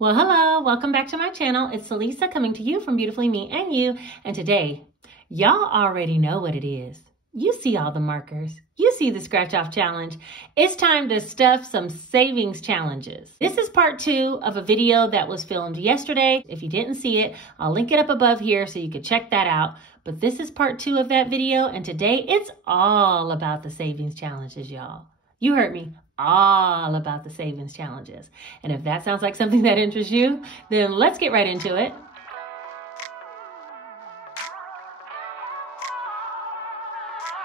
Well, hello, welcome back to my channel. It's Celisa coming to you from Beautifully Me and You. And today, y'all already know what it is. You see all the markers. You see the scratch off challenge. It's time to stuff some savings challenges. This is part 2 of a video that was filmed yesterday. If you didn't see it, I'll link it up above here so you can check that out. But this is part 2 of that video. And today it's all about the savings challenges, y'all. You heard me. All about the savings challenges. And if that sounds like something that interests you, then let's get right into it.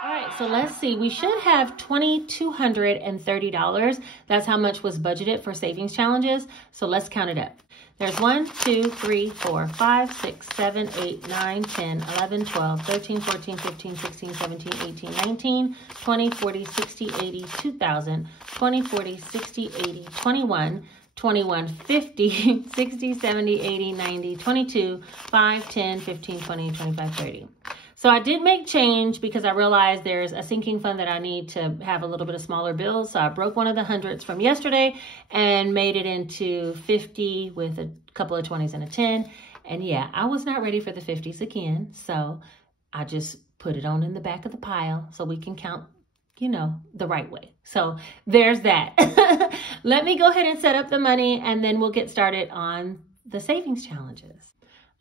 All right, so let's see. We should have $2,230. That's how much was budgeted for savings challenges. So let's count it up. There's 1, 2, 3, 4, 5, 6, 7, 8, 9, 10, 11, 12, 13, 14, 15, 16, 17, 18, 19, 20, 40, 60, 80, 2,000, 20, 40, 60, 80, 21, 21, 50, 60, 70, 80, 90, 22, 5, 10, 15, 20, 25, 30. So I did make change because I realized there's a sinking fund that I need to have a little bit of smaller bills. So I broke one of the hundreds from yesterday and made it into 50 with a couple of 20s and a 10. And yeah, I was not ready for the 50s again. So I just put it on in the back of the pile so we can count, you know, the right way. So there's that. Let me go ahead and set up the money and then we'll get started on the savings challenges.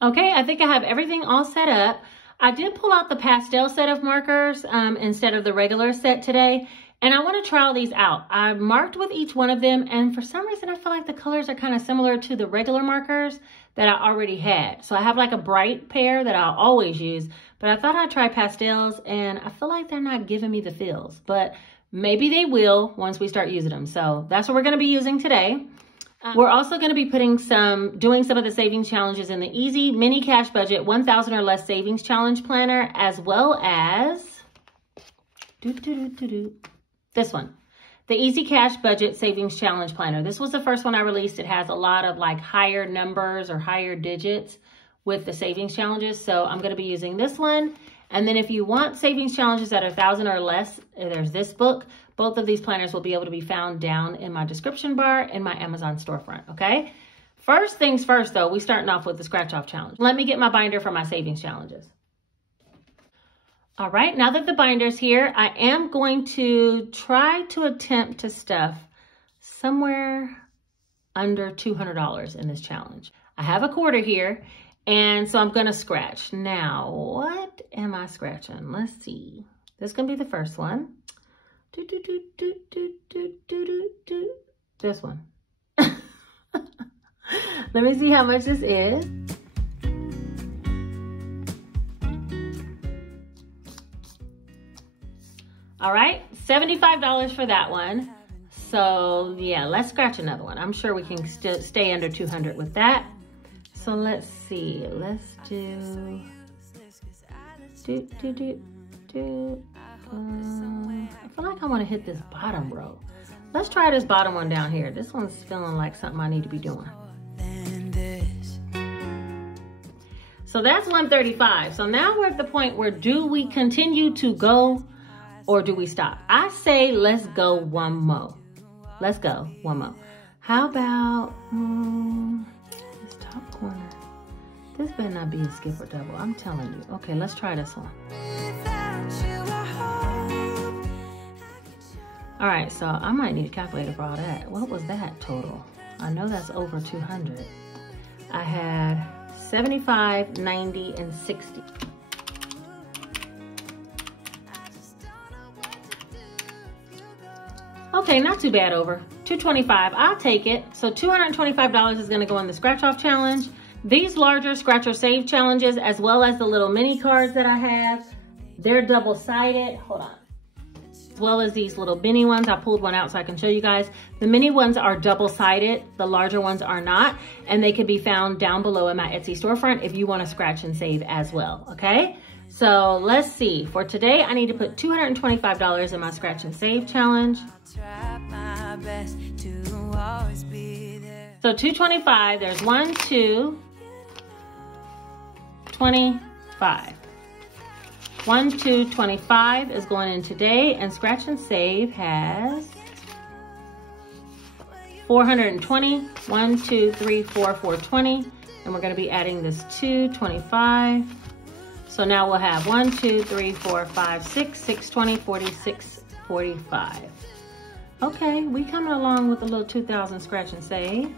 Okay, I think I have everything all set up. I did pull out the pastel set of markers instead of the regular set today, and I want to try all these out. I marked with each one of them, and for some reason I feel like the colors are kind of similar to the regular markers that I already had. So I have like a bright pair that I'll always use, but I thought I'd try pastels, and I feel like they're not giving me the feels, but maybe they will once we start using them. So that's what we're going to be using today. We're also going to be doing some of the savings challenges in the Easy Mini Cash Budget 1,000 or Less Savings Challenge Planner, as well as this one, the Easy Cash Budget Savings Challenge Planner. This was the first one I released. It has a lot of like higher numbers or higher digits with the savings challenges. So I'm going to be using this one. And then if you want savings challenges that are 1,000 or less, there's this book. Both of these planners will be able to be found down in my description bar in my Amazon storefront, okay? First things first, though, we're starting off with the scratch off challenge. Let me get my binder for my savings challenges. All right, now that the binder's here, I am going to try to attempt to stuff somewhere under $200 in this challenge. I have a quarter here, and so I'm gonna scratch. Now, what am I scratching? Let's see. This is gonna be the first one. This one. Let me see how much this is. All right, $75 for that one. So yeah, let's scratch another one. I'm sure we can still stay under 200 with that. So let's see, let's do I feel like I want to hit this bottom row. Let's try this bottom one down here. This one's feeling like something I need to be doing. So that's 135. So now we're at the point where do we continue to go or do we stop? I say let's go one more. Let's go one more. How about this top corner? This better not be a skip or double. I'm telling you. Okay, let's try this one. All right, so I might need a calculator for all that. What was that total? I know that's over 200. I had 75, 90, and 60. Okay, not too bad over. 225, I'll take it. So $225 is gonna go in the scratch off challenge. These larger scratch or save challenges, as well as the little mini cards that I have, they're double-sided. Hold on. As well as these little mini ones. I pulled one out so I can show you guys. The mini ones are double-sided. The larger ones are not. And they can be found down below in my Etsy storefront if you want to scratch and save as well, okay? So let's see. For today, I need to put $225 in my scratch and save challenge. So $225, there's 1, 2, 25. 1, 2, 25 is going in today, and scratch and save has 420. 1, 2, 3, 4, 420. And we're going to be adding this 225. So now we'll have 1, 2, 3, 4, 5, 6, 620, 46, 45. Okay, we coming along with a little 2,000 scratch and save.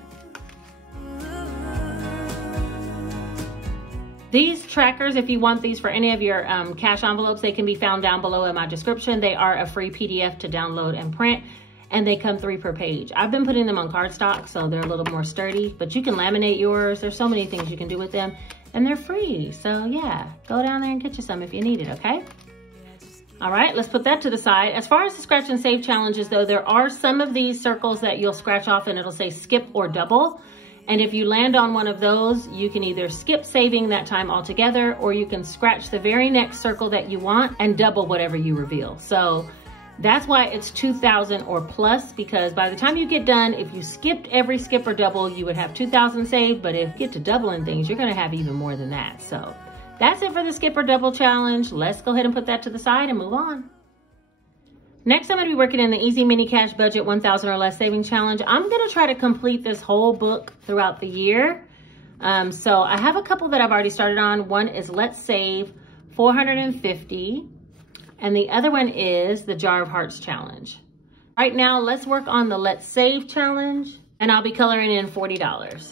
These trackers, if you want these for any of your cash envelopes, they can be found down below in my description. They are a free PDF to download and print, and they come 3 per page. I've been putting them on cardstock, so they're a little more sturdy, but you can laminate yours. There's so many things you can do with them, and they're free. So yeah, go down there and get you some if you need it, okay? All right, let's put that to the side. As far as the scratch and save challenges though, there are some of these circles that you'll scratch off and it'll say skip or double. And if you land on one of those, you can either skip saving that time altogether, or you can scratch the very next circle that you want and double whatever you reveal. So that's why it's 2,000 or plus, because by the time you get done, if you skipped every skip or double, you would have 2,000 saved. But if you get to doubling things, you're gonna have even more than that. So that's it for the skip or double challenge. Let's go ahead and put that to the side and move on. Next, I'm going to be working in the Easy Mini Cash Budget 1,000 or Less Saving Challenge. I'm going to try to complete this whole book throughout the year. So I have a couple that I've already started on. One is Let's Save 450. And the other one is the Jar of Hearts Challenge. Right now, let's work on the Let's Save Challenge. And I'll be coloring in $40.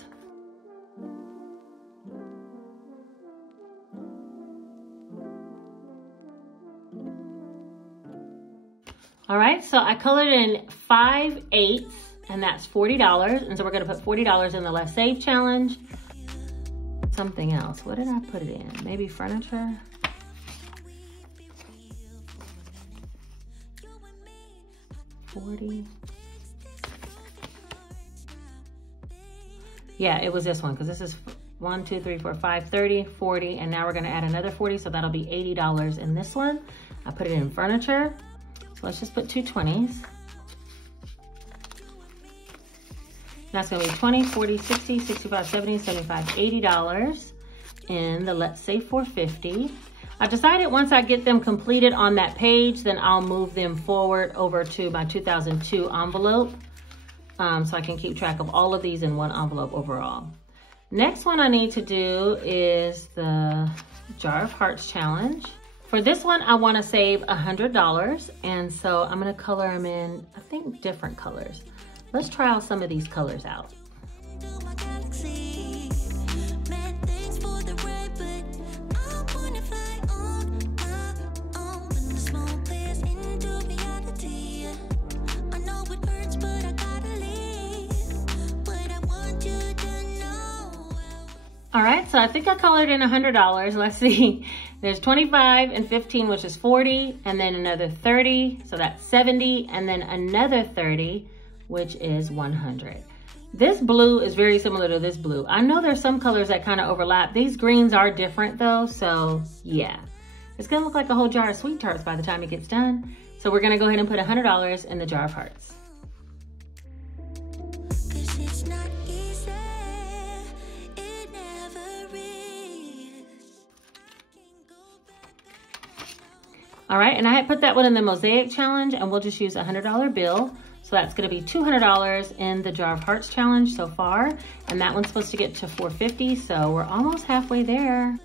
All right, so I colored in 5/8, and that's $40. And so we're gonna put $40 in the Let's Save Challenge. Something else, what did I put it in? Maybe furniture? $40. Yeah, it was this one, because this is 1, 2, 3, 4, 5, 30, 40, and now we're gonna add another 40, so that'll be $80 in this one. I put it in furniture. Let's just put 2 20s. That's gonna be 20, 40, 60, 65, 70, 75, $80 in the Let's Save 450. I decided once I get them completed on that page, then I'll move them forward over to my 2002 envelope. So I can keep track of all of these in one envelope overall. Next one I need to do is the Jar of Hearts Challenge. For this one, I want to save $100, and so I'm going to color them in, I think, different colors. Let's try out some of these colors out. All right, so I think I colored in $100. Let's see. There's 25 and 15, which is 40, and then another 30, so that's 70, and then another 30, which is 100. This blue is very similar to this blue. I know there's some colors that kind of overlap. These greens are different though, so yeah. It's gonna look like a whole jar of Sweet Tarts by the time it gets done. So we're gonna go ahead and put $100 in the Jar of Hearts. All right, and I had put that one in the Mosaic Challenge, and we'll just use a $100 bill. So that's gonna be $200 in the Jar of Hearts Challenge so far. And that one's supposed to get to 450, so we're almost halfway there.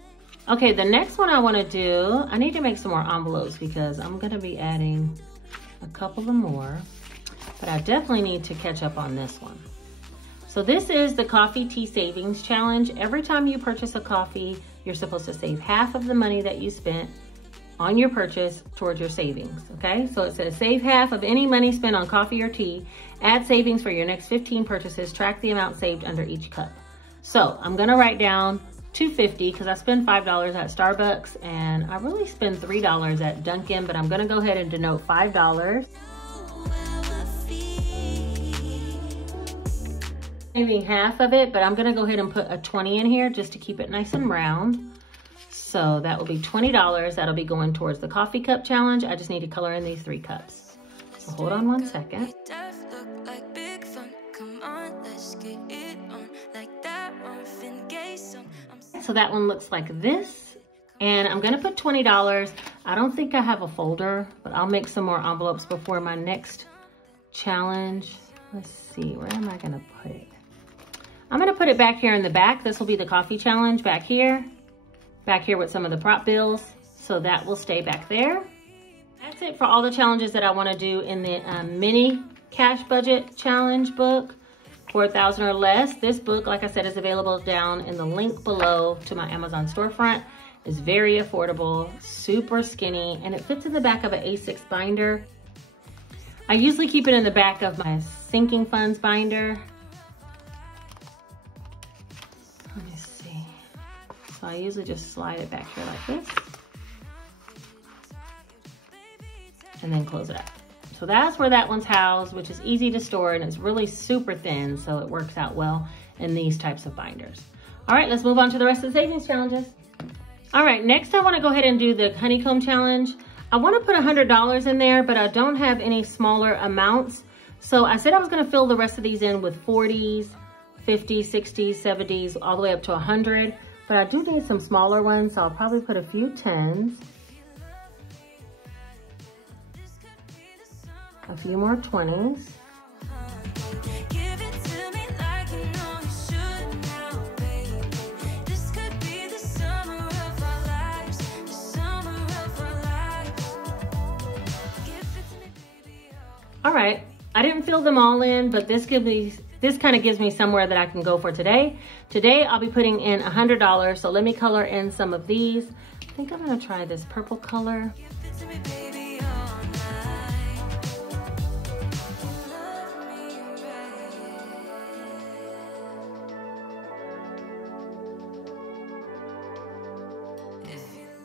Okay, the next one I wanna do, I need to make some more envelopes because I'm gonna be adding a couple of more, but I definitely need to catch up on this one. So this is the Coffee Tea Savings Challenge. Every time you purchase a coffee, you're supposed to save half of the money that you spent on your purchase towards your savings, okay? So it says save half of any money spent on coffee or tea, add savings for your next 15 purchases, track the amount saved under each cup. So I'm gonna write down $2.50 because I spend $5 at Starbucks and I really spend $3 at Dunkin', but I'm gonna go ahead and denote $5. Saving half of it, but I'm gonna go ahead and put a 20 in here just to keep it nice and round. So that will be $20. That'll be going towards the coffee cup challenge. I just need to color in these 3 cups. So hold on one second. So that one looks like this. And I'm gonna put $20. I don't think I have a folder, but I'll make some more envelopes before my next challenge. Let's see, where am I gonna put it? I'm gonna put it back here in the back. This will be the coffee challenge back here with some of the prop bills. So that will stay back there. That's it for all the challenges that I wanna do in the mini cash budget challenge book, 4,000 or less. This book, like I said, is available down in the link below to my Amazon storefront. It's very affordable, super skinny, and it fits in the back of an A6 binder. I usually keep it in the back of my sinking funds binder. Let me see. So I usually just slide it back here like this. And then close it up. So that's where that one's housed, which is easy to store, and it's really super thin, so it works out well in these types of binders. All right, let's move on to the rest of the savings challenges. All right, next I wanna go ahead and do the honeycomb challenge. I wanna put $100 in there, but I don't have any smaller amounts. So I said I was gonna fill the rest of these in with 40s, 50s, 60s, 70s, all the way up to 100. But I do need some smaller ones, so I'll probably put a few 10s. A few more 20s. All right, I didn't fill them all in, but this kind of gives me somewhere that I can go for today. Today, I'll be putting in $100, so let me color in some of these. I think I'm gonna try this purple color.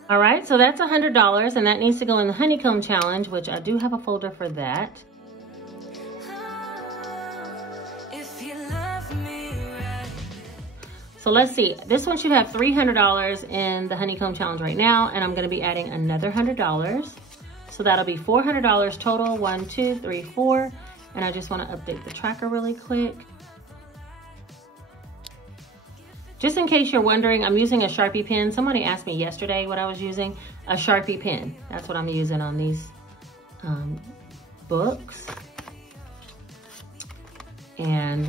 All right, so that's $100, and that needs to go in the honeycomb challenge, which I do have a folder for that. So let's see, this one should have $300 in the honeycomb challenge right now, and I'm gonna be adding another $100. So that'll be $400 total, 1, 2, 3, 4. And I just wanna update the tracker really quick. Just in case you're wondering, I'm using a Sharpie pen. Somebody asked me yesterday what I was using. A Sharpie pen. That's what I'm using on these books and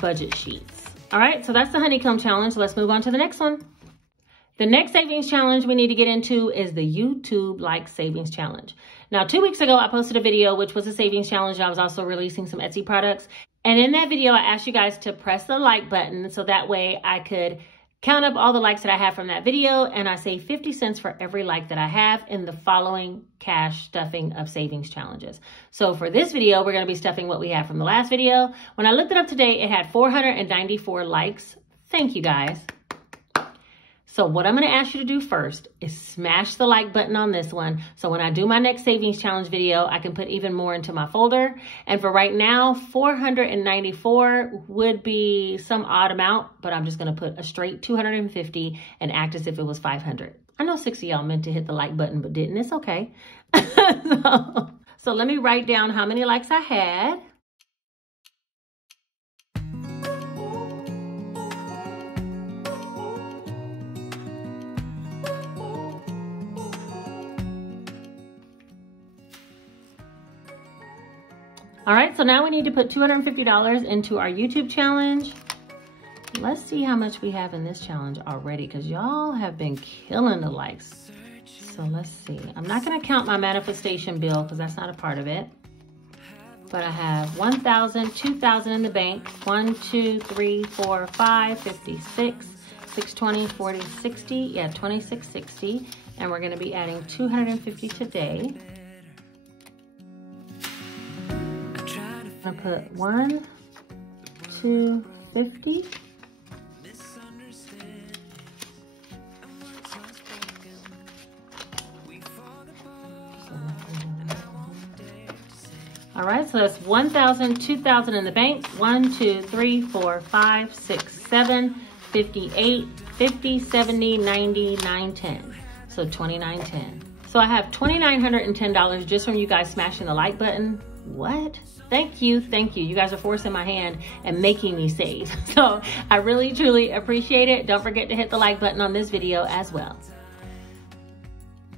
budget sheets. All right, so that's the honeycomb challenge. Let's move on to the next one. The next savings challenge we need to get into is the YouTube Like Savings Challenge. Now, 2 weeks ago, I posted a video, which was a savings challenge. I was also releasing some Etsy products. And in that video, I asked you guys to press the like button so that way I could count up all the likes that I have from that video, and I save 50 cents for every like that I have in the following cash stuffing of savings challenges. So for this video, we're gonna be stuffing what we have from the last video. When I looked it up today, it had 494 likes. Thank you guys. So what I'm gonna ask you to do first is smash the like button on this one. So when I do my next savings challenge video, I can put even more into my folder. And for right now, 494 would be some odd amount, but I'm just gonna put a straight 250 and act as if it was 500. I know 6 of y'all meant to hit the like button, but didn't. It's okay. So let me write down how many likes I had. All right, so now we need to put $250 into our YouTube challenge. Let's see how much we have in this challenge already, because y'all have been killing the likes. So let's see. I'm not gonna count my manifestation bill because that's not a part of it. But I have 1,000, 2,000 in the bank. 1, 2, 3, 4, 5, 56, 620, 40, 60. Yeah, 2660. And we're gonna be adding 250 today. I'm gonna put 1, 2, 50. All right, so that's 1,000, 2,000 in the bank. 1, 2, 3, 4, 5, 6, 7, 58, 50, 70, 90, 910. So 2910. So I have $2,910 just from you guys smashing the like button. What? Thank you, thank you. You guys are forcing my hand and making me save. So I really, truly appreciate it. Don't forget to hit the like button on this video as well.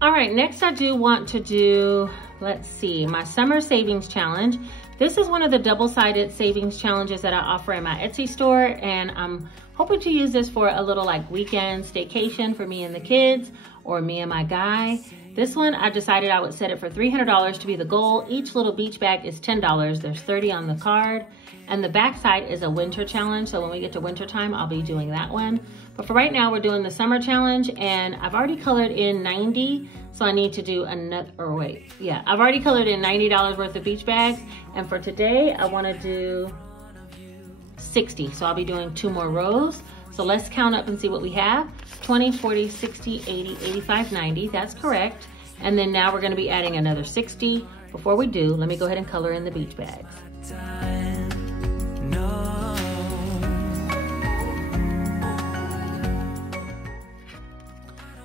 All right, next I do want to do, let's see, my summer savings challenge. This is one of the double-sided savings challenges that I offer in my Etsy store, and I'm hoping to use this for a little like weekend staycation for me and the kids, or me and my guy. This one, I decided I would set it for $300 to be the goal. Each little beach bag is $10. There's 30 on the card. And the back side is a winter challenge. So when we get to winter time, I'll be doing that one. But for right now, we're doing the summer challenge, and I've already colored in 90. So I need to do another, or wait, yeah, I've already colored in $90 worth of beach bags. And for today, I wanna do 60. So I'll be doing 2 more rows. So let's count up and see what we have. 20, 40, 60, 80, 85, 90, that's correct. And then now we're gonna be adding another 60. Before we do, let me go ahead and color in the beach bags.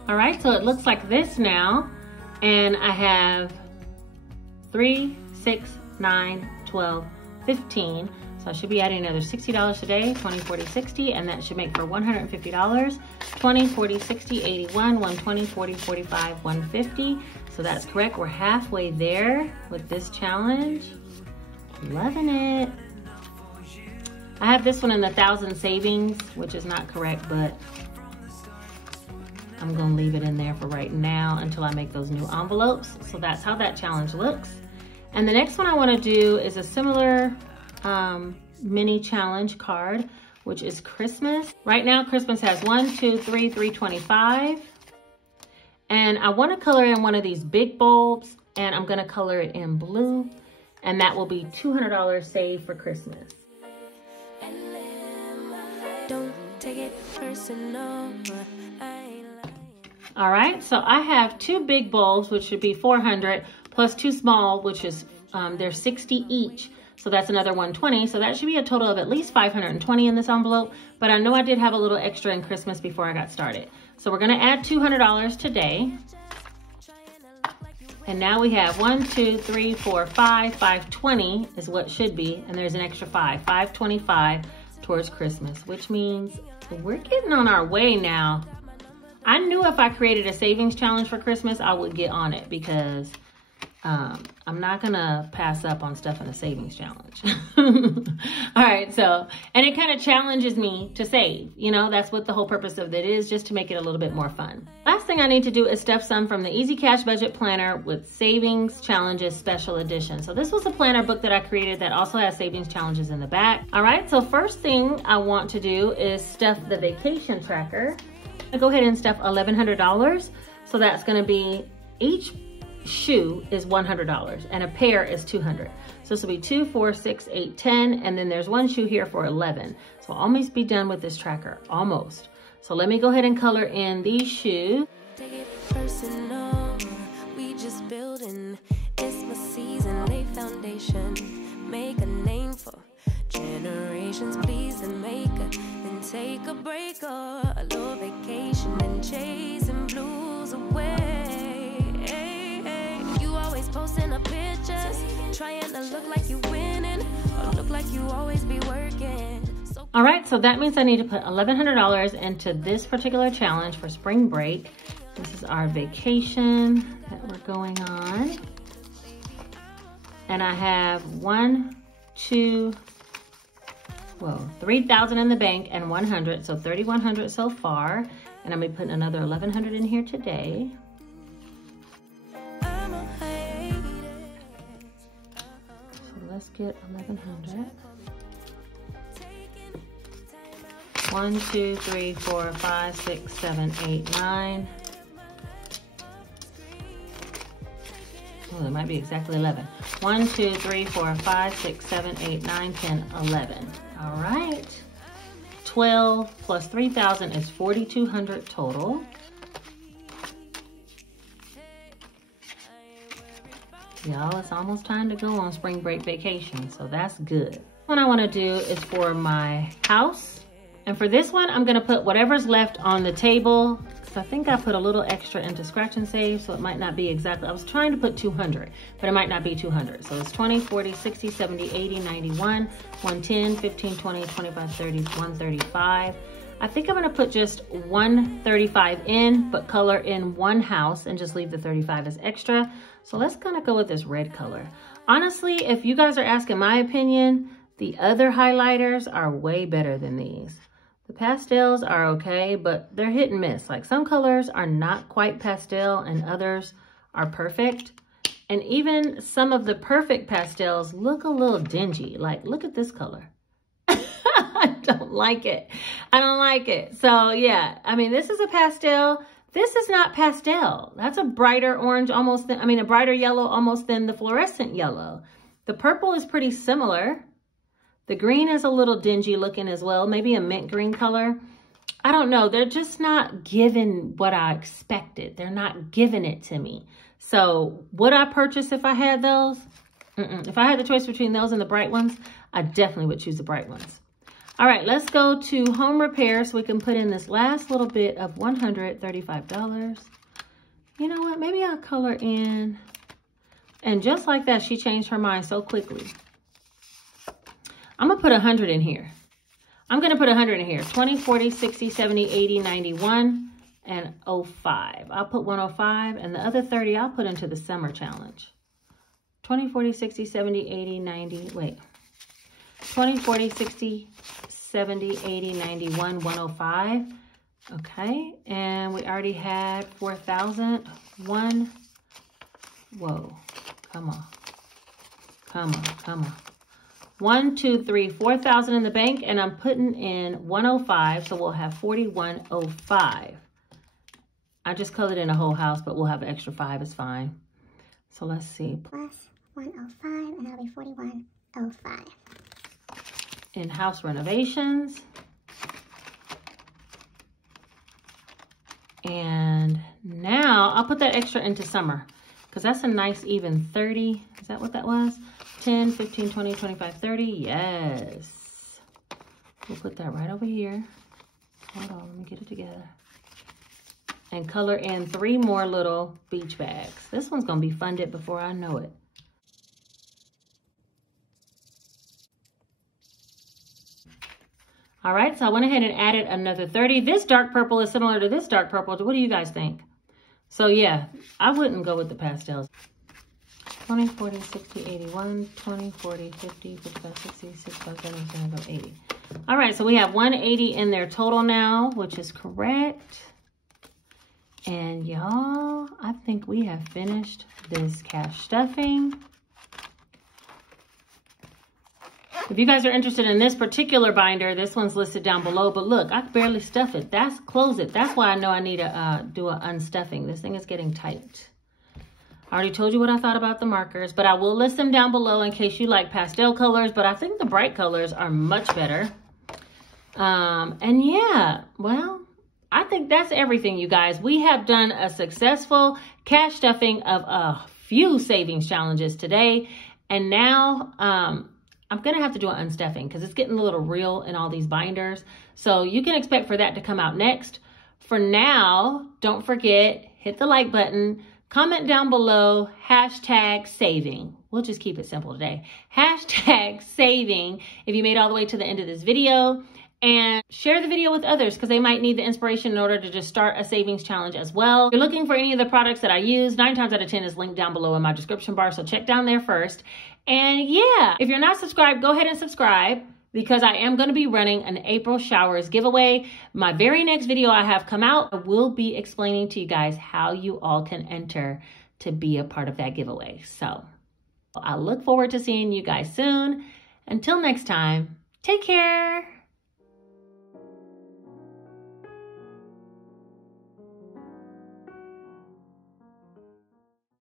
All right, so it looks like this now. And I have 3, 6, 9, 12, 15. So I should be adding another $60 today, 20, 40, 60, and that should make for $150. 20, 40, 60, 81, 120, 40, 45, 150. So that's correct. We're halfway there with this challenge. Loving it. I have this one in the 1,000 savings, which is not correct, but I'm gonna leave it in there for right now until I make those new envelopes. So that's how that challenge looks. And the next one I wanna do is a similar mini challenge card, which is Christmas. Right now, Christmas has 1, 2, 3, 325. And I wanna color in one of these big bulbs, and I'm gonna color it in blue, and that will be $200 saved for Christmas. Don't take it personal. All right, so I have 2 big bulbs, which should be 400, plus 2 small, which is, they're 60 each. So that's another 120. So that should be a total of at least 520 in this envelope. But I know I did have a little extra in Christmas before I got started. So we're gonna add $200 today. And now we have 1, 2, 3, 4, 5, 520 is what should be. And there's an extra 5, 525 towards Christmas, which means we're getting on our way now. I knew if I created a savings challenge for Christmas, I would get on it, because I'm not gonna pass up on stuff in a savings challenge. All right, so, and it kind of challenges me to save. You know, that's what the whole purpose of it is, just to make it a little bit more fun. Last thing I need to do is stuff some from the Easy Cash Budget Planner with Savings Challenges Special Edition. So this was a planner book that I created that also has savings challenges in the back. All right, so first thing I want to do is stuff the vacation tracker. I go ahead and stuff $1,100. So that's gonna be, each shoe is $100 and a pair is $200. So this will be 2, 4, 6, 8, 10, and then there's one shoe here for 11. So I'll almost be done with this tracker, almost. So let me go ahead and color in these shoes. Take it personal, we just building. It's my season, lay foundation, make a name for generations, please, and make a, then take a break or a little vacation and chasing blues away. You always posting up pictures, trying to look like you winning or look like you always be working. All right, so that means I need to put $1,100 into this particular challenge for spring break. This is our vacation that we're going on. And I have 3,000 in the bank and 100, so 3,100 so far. And I'm gonna be putting another 1,100 in here today. So let's get 1,100. 1, 2, 3, 4, 5, 6, 7, 8, 9. Oh, it might be exactly 11. 1, 2, 3, 4, 5, 6, 7, 8, 9, 10, 11. All right. 12 plus 3,000 is 4,200 total. Y'all, it's almost time to go on spring break vacation, so that's good. What I want to do is for my house. And for this one, I'm gonna put whatever's left on the table, because I think I put a little extra into scratch and save, so it might not be exactly, I was trying to put 200, but it might not be 200. So it's 20, 40, 60, 70, 80, 91, 110, 15, 20, 25, 30, 135. I think I'm gonna put just 135 in, but color in one house and just leave the 35 as extra. So let's kind of go with this red color. Honestly, if you guys are asking my opinion, the other highlighters are way better than these. The pastels are okay, but they're hit and miss. Like some colors are not quite pastel and others are perfect. And even some of the perfect pastels look a little dingy. Like, look at this color. I don't like it. I don't like it. So yeah, I mean, this is a pastel. This is not pastel. That's a brighter orange almost than, I mean, a brighter yellow almost than the fluorescent yellow. The purple is pretty similar. The green is a little dingy looking as well. Maybe a mint green color. I don't know. They're just not giving what I expected. They're not giving it to me. So would I purchase if I had those? If I had the choice between those and the bright ones, I definitely would choose the bright ones. All right, let's go to home repair so we can put in this last little bit of $135. You know what? Maybe I'll color in. And just like that, she changed her mind so quickly. I'm going to put 100 in here. I'm going to put 100 in here. 20, 40, 60, 70, 80, 91, and 05. I'll put 105, and the other 30 I'll put into the summer challenge. 20, 40, 60, 70, 80, 90, wait. 20, 40, 60, 70, 80, 91, 105. Okay, and we already had 4,000. Whoa, come on. Come on, come on. 1, 2, 3, 4,000 in the bank, and I'm putting in 105, so we'll have 4105. I just colored in a whole house, but we'll have an extra 5, it's fine. So let's see. Plus 105, and that'll be 4105. In house renovations. And now I'll put that extra into summer because that's a nice even 30. Is that what that was? 10, 15, 20, 25, 30. Yes. We'll put that right over here. Hold on, let me get it together. And color in 3 more little beach bags. This one's going to be funded before I know it. All right, so I went ahead and added another 30. This dark purple is similar to this dark purple. What do you guys think? So yeah, I wouldn't go with the pastels. 20, 40, 60, 81, 20, 40, 50, 55, 60, 65, 70, 80. All right, so we have 180 in their total now, which is correct. And y'all, I think we have finished this cash stuffing. If you guys are interested in this particular binder, this one's listed down below. But look, I barely stuff it. That's close it. That's why I know I need to do an unstuffing. This thing is getting tight. I already told you what I thought about the markers, but I will list them down below in case you like pastel colors. But I think the bright colors are much better. And yeah, well, I think that's everything, you guys. We have done a successful cash stuffing of a few savings challenges today. And now, I'm going to have to do an unstuffing because it's getting a little real in all these binders. So you can expect for that to come out next. For now, don't forget, hit the like button, comment down below, #saving. We'll just keep it simple today. #saving if you made all the way to the end of this video. And share the video with others because they might need the inspiration in order to just start a savings challenge as well. If you're looking for any of the products that I use, 9 times out of 10 is linked down below in my description bar. So check down there first. And yeah, if you're not subscribed, go ahead and subscribe because I am going to be running an April showers giveaway. My very next video I have come out, I will be explaining to you guys how you all can enter to be a part of that giveaway. So I look forward to seeing you guys soon. Until next time, take care.